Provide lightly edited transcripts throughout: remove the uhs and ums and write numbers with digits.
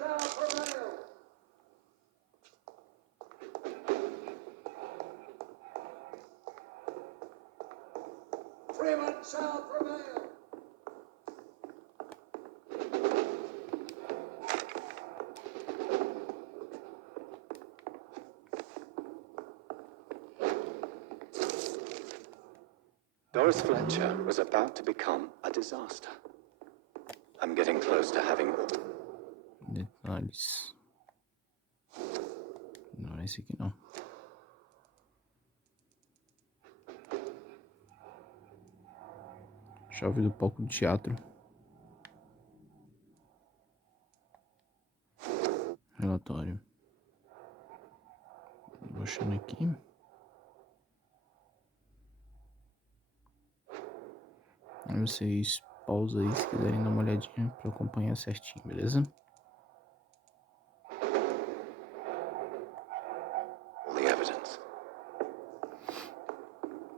shall prevail. Freemen shall prevail. Doris Fletcher was about to become a disaster. I'm getting close to having... Detalhes. Não é esse aqui não. Chave do palco do teatro. Relatório. Vou achando aqui. Aí vocês pausam aí se quiserem dar uma olhadinha para acompanhar certinho, beleza?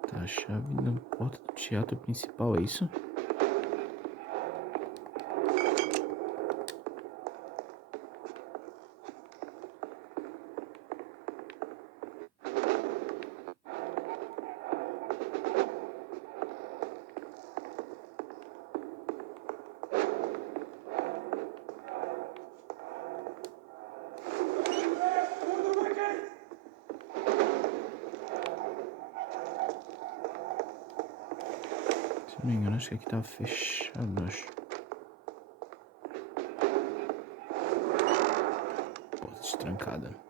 Tá, a chave da porta do teatro principal, é isso? Se não me engano, acho que aqui tá fechado, acho. Porta destrancada.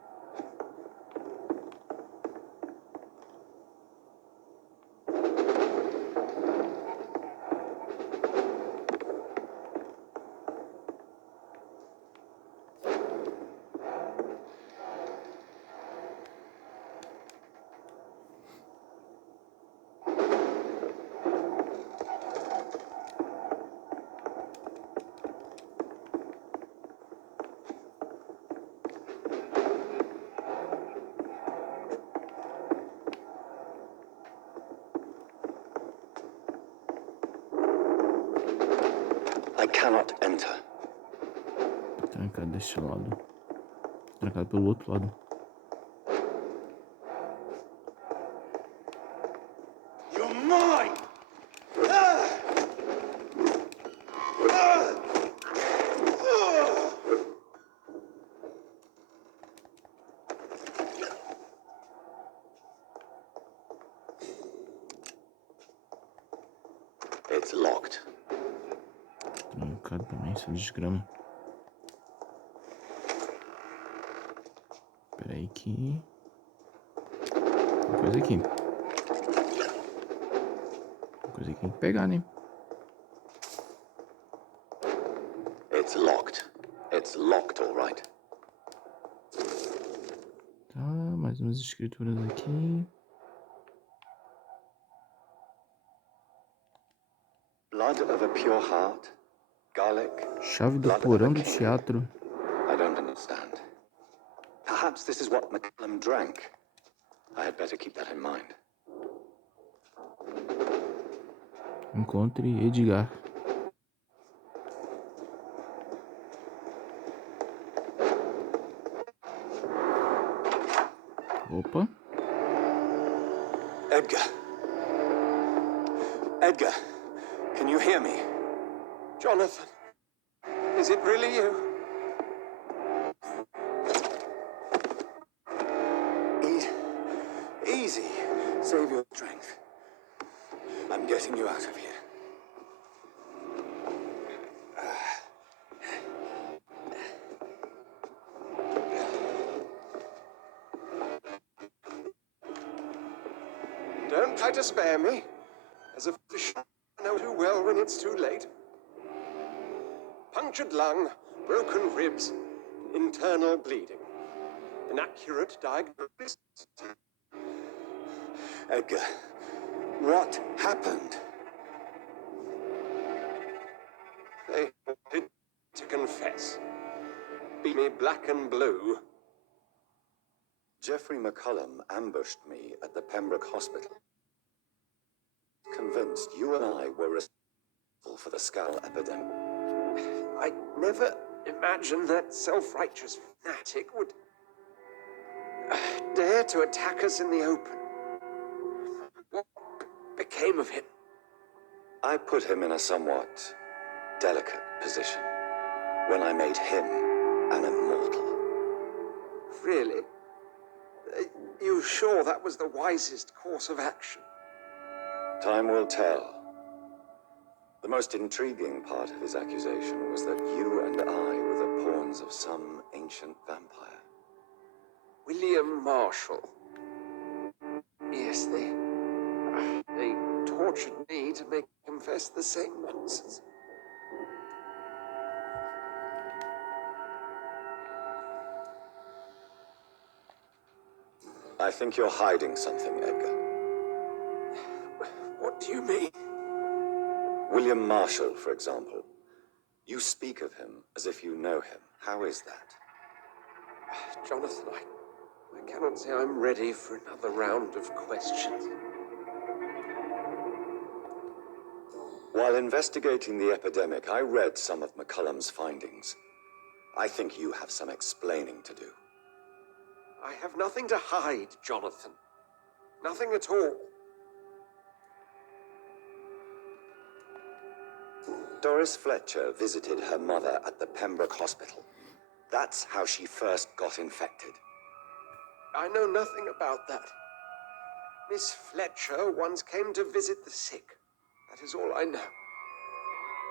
I cannot enter. Trancado desse lado. Trancado pelo outro lado. You're mine! It's locked. Trancado também, essa desgrama. Espera aí que... Tem coisa aqui. Tem coisa aqui que tem que pegar, né? It's locked. It's locked, all right. Tá, mais umas escrituras aqui. Blood of a pure heart. Garlic. Chave do Blood of porão a do king. teatro. I don't understand. Perhaps this is what McCallum drank. I had better keep that in mind. Encontre Edgar. Opa. Edgar. Edgar, can you hear me? Jonathan, is it really you? Easy. Save your strength. I'm getting you out of here. Don't try to spare me. As a physician, I know too well when it's too late. Punctured lung, broken ribs, internal bleeding. Inaccurate diagnosis. Edgar, what happened? They wanted to confess. Beat me black and blue. Geoffrey McCullum ambushed me at the Pembroke Hospital. Convinced you and I were responsible for the skull epidemic. I never imagine that self-righteous fanatic would dare to attack us in the open. What became of him? I put him in a somewhat delicate position when I made him an immortal. Really? You sure that was the wisest course of action? Time will tell. The most intriguing part of his accusation was that you and I were the pawns of some ancient vampire. William Marshall. Yes, they tortured me to make me confess the same nonsense. I think you're hiding something, Edgar. What do you mean? William Marshall, for example. You speak of him as if you know him. How is that? Jonathan, I cannot say I'm ready for another round of questions. While investigating the epidemic, I read some of McCullum's findings. I think you have some explaining to do. I have nothing to hide, Jonathan. Nothing at all. Doris Fletcher visited her mother at the Pembroke Hospital. That's how she first got infected. I know nothing about that. Miss Fletcher once came to visit the sick. That is all I know.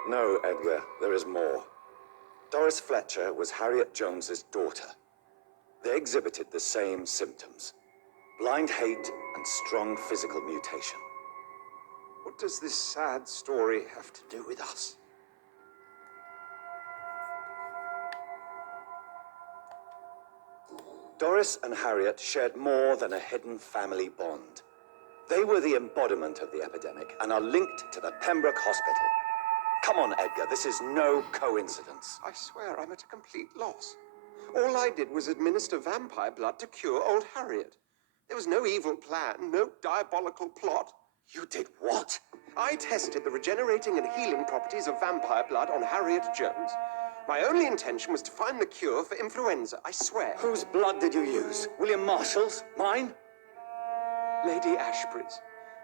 No, Edgar, there is more. Doris Fletcher was Harriet Jones's daughter. They exhibited the same symptoms: blind hate and strong physical mutation. What does this sad story have to do with us? Doris and Harriet shared more than a hidden family bond. They were the embodiment of the epidemic and are linked to the Pembroke Hospital. Come on, Edgar, this is no coincidence. I swear I'm at a complete loss. All I did was administer vampire blood to cure old Harriet. There was no evil plan, no diabolical plot. You did what? I tested the regenerating and healing properties of vampire blood on Harriet Jones. My only intention was to find the cure for influenza, I swear. Whose blood did you use? William Marshall's? Mine? Lady Ashbury's.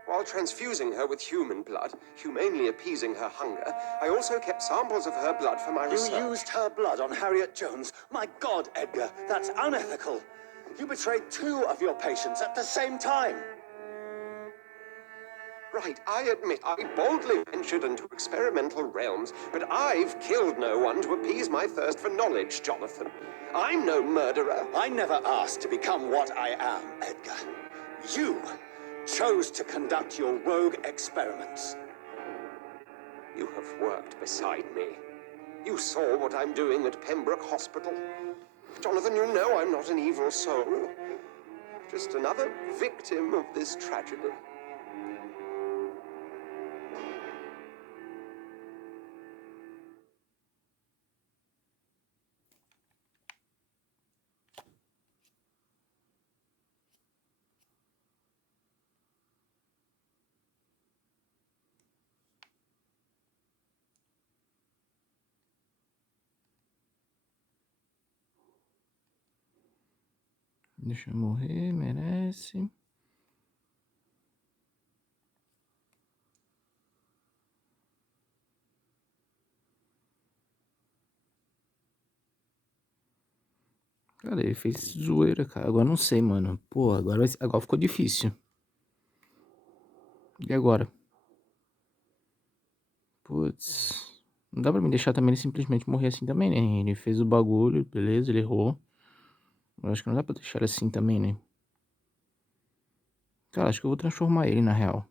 While transfusing her with human blood, humanely appeasing her hunger, I also kept samples of her blood for my research. You used her blood on Harriet Jones? My God, Edgar, that's unethical. You betrayed 2 of your patients at the same time. Right, I admit I boldly ventured into experimental realms, but I've killed no one to appease my thirst for knowledge, Jonathan. I'm no murderer. I never asked to become what I am, Edgar. You chose to conduct your rogue experiments. You have worked beside me. You saw what I'm doing at Pembroke Hospital. Jonathan, you know I'm not an evil soul. Just another victim of this tragedy. Deixa eu morrer, merece. Cara, ele fez zoeira, cara. Agora não sei, mano. Pô, agora ficou difícil. E agora? Putz. Não dá pra me deixar também ele simplesmente morrer assim também, né? Ele fez o bagulho, beleza, ele errou. Eu acho que não dá pra deixar ele assim também, né? Cara, acho que eu vou transformar ele na real.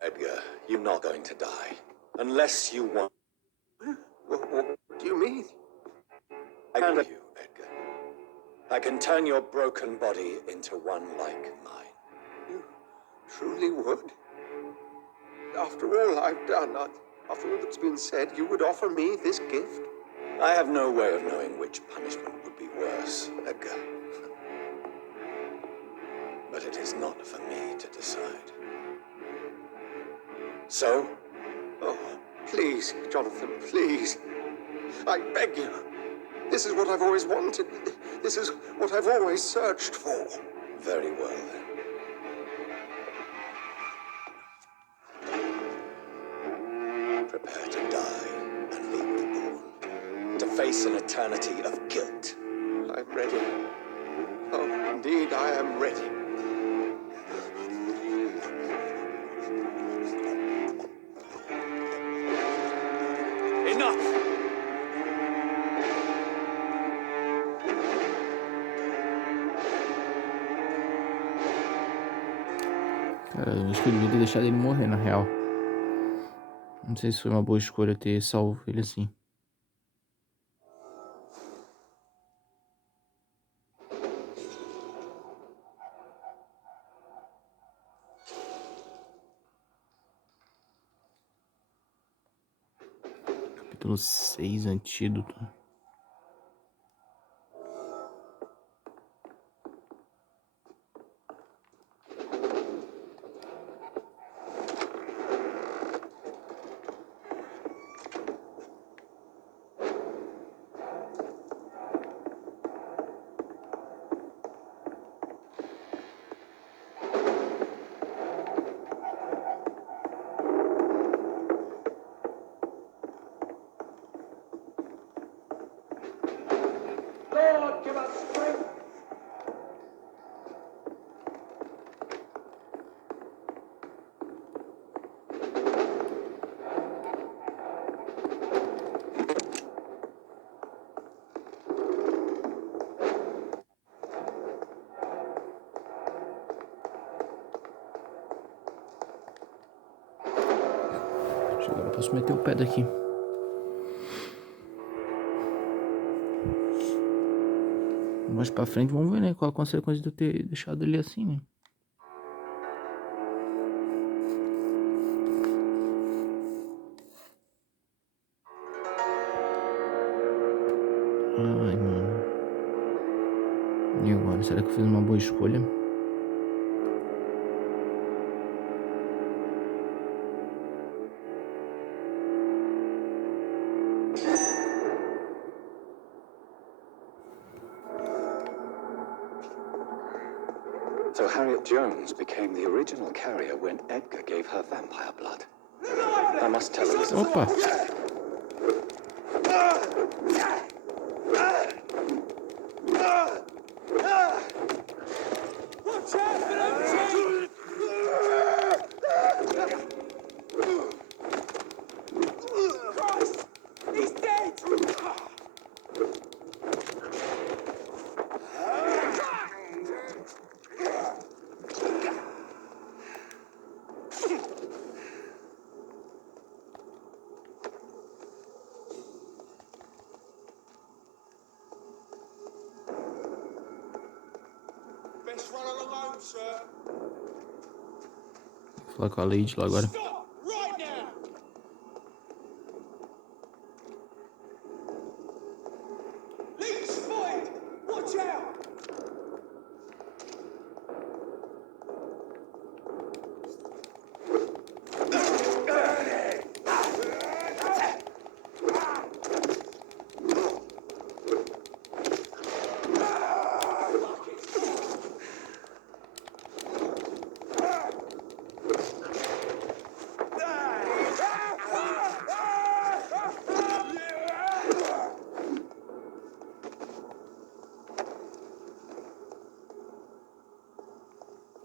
Edgar, you're not going to die. Unless you want... What do you mean? I can you, Edgar. I can turn your broken body into one like mine. You truly would? After all I've done, after all that's been said, you would offer me this gift? I have no way of knowing which punishment would be worse, Edgar. But it is not for me to decide. So? Oh, please, Jonathan, please. I beg you. This is what I've always wanted. This is what I've always searched for. Very well, then. Prepare to die and be reborn. To face an eternity of guilt. I'm ready. Oh, indeed, I am ready. Enough! Cara, eu acho que eu devia ter deixado ele morrer, na real. Não sei se foi uma boa escolha ter salvo ele assim. Capítulo 6, Antídoto. Lord, give us strength. Agora eu posso meter o pé daqui. Mais pra frente vamos ver, né? Qual a consequência de eu ter deixado ele assim, né? Ai, mano. E agora? Será que eu fiz uma boa escolha? So Harriet Jones became the original carrier when Edgar gave her vampire blood. I must tell Elizabeth. Opa! Watch out for them teeth! Christ! He's dead! Best run along home, sir. Vou falar com a Lady lá agora. Stop! Right now! Leak spotted! Watch out!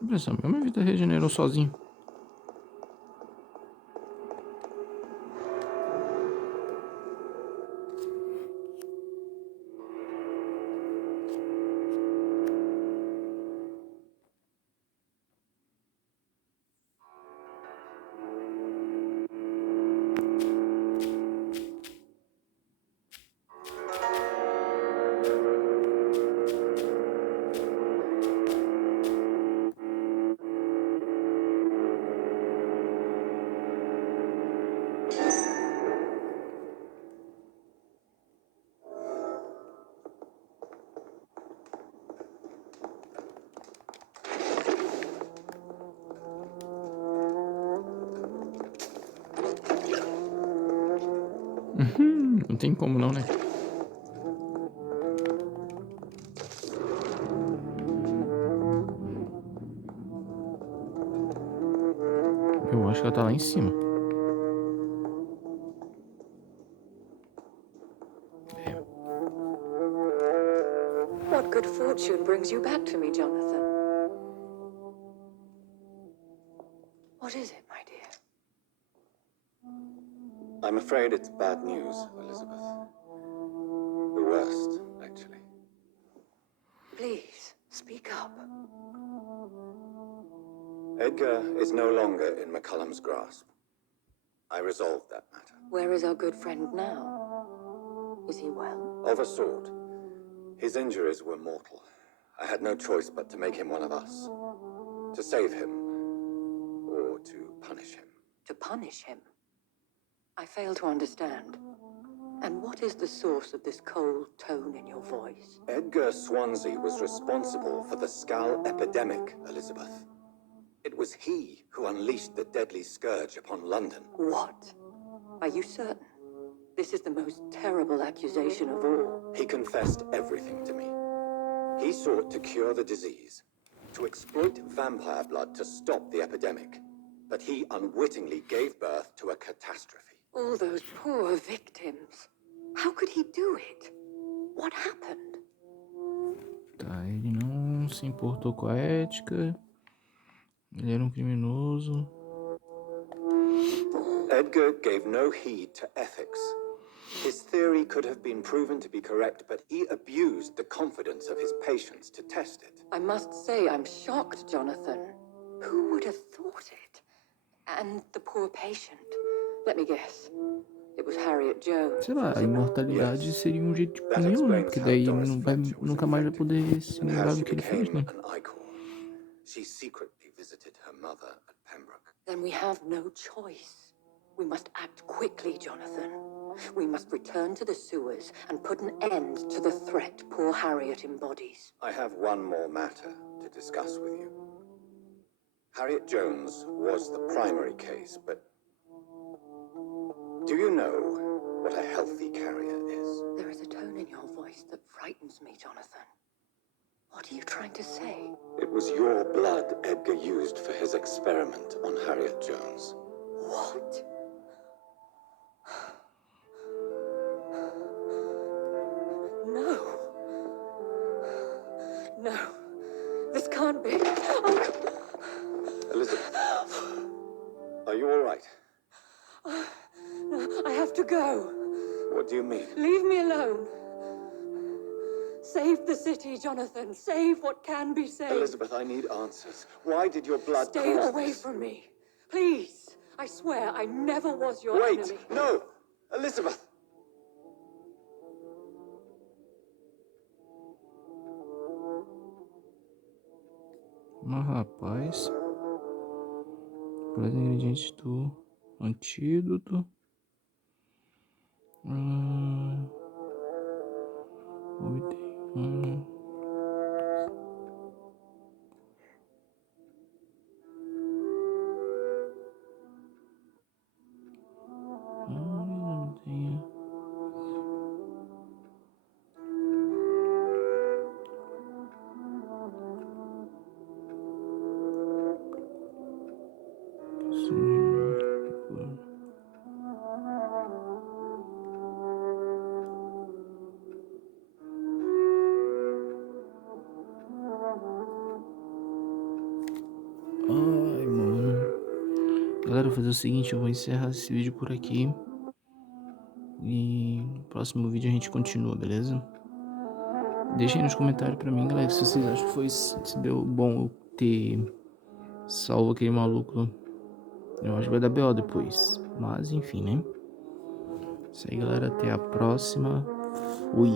Impressão, minha vida regenerou sozinho. Não tem como não, né? Eu acho que ela tá lá em cima. What good fortune brings you back to me, Jonathan? What is it, my dear? I'm afraid it's bad news, Elizabeth. The worst, actually. Please, speak up. Edgar is no longer in McCullum's grasp. I resolved that matter. Where is our good friend now? Is he well? Of a sort. His injuries were mortal. I had no choice but to make him one of us. To save him, or to punish him. To punish him? I fail to understand. And what is the source of this cold tone in your voice? Edgar Swansea was responsible for the Skull epidemic, Elizabeth. It was he who unleashed the deadly scourge upon London. What? Are you certain? This is the most terrible accusation of all. He confessed everything to me. He sought to cure the disease, to exploit vampire blood to stop the epidemic. But he unwittingly gave birth to a catastrophe. All those poor victims. How could he do it? What happened? Tá, ele não se importou com a ética. Ele era um criminoso. Edgar gave no heed to ethics. His theory could have been proven to be correct, but he abused the confidence of his patients to test it. I must say I'm shocked, Jonathan. Who would have thought it? And the poor patient. Let me guess. It was Harriet Jones. Sei lá, a imortalidade seria um jeito de puni-lo, né? Porque daí não vai, nunca mais vai poder se And lembrar how do she que ele fez, became né? an icon. She secretly visited her mother at Pembroke. Then we have no choice. We must act quickly, Jonathan. We must return to the sewers and put an end to the threat poor Harriet embodies. I have one more matter to discuss with you. Harriet Jones was the primary case, but do you know what a healthy carrier is? There is a tone in your voice that frightens me, Jonathan. What are you trying to say? It was your blood Edgar used for his experiment on Harriet Jones. What? No. No. This can't be. Oh. Elizabeth, are you all right? No, I have to go. What do you mean? Leave me alone. Save the city, Jonathan. Save what can be saved. Elizabeth, I need answers. Why did your blood Stay cause away this? from me. Please. I swear I never was your Wait! enemy. No! Elizabeth! Mas rapaz, quais ingredientes do antídoto? Obtém. Não tem. Ai, mano. Galera, eu vou fazer o seguinte, eu vou encerrar esse vídeo por aqui. E no próximo vídeo a gente continua, beleza? Deixem nos comentários pra mim, galera, se vocês acham que foi, se deu bom eu ter salvo aquele maluco. Eu acho que vai dar BO depois. Mas enfim, né? Isso aí, galera. Até a próxima. Fui.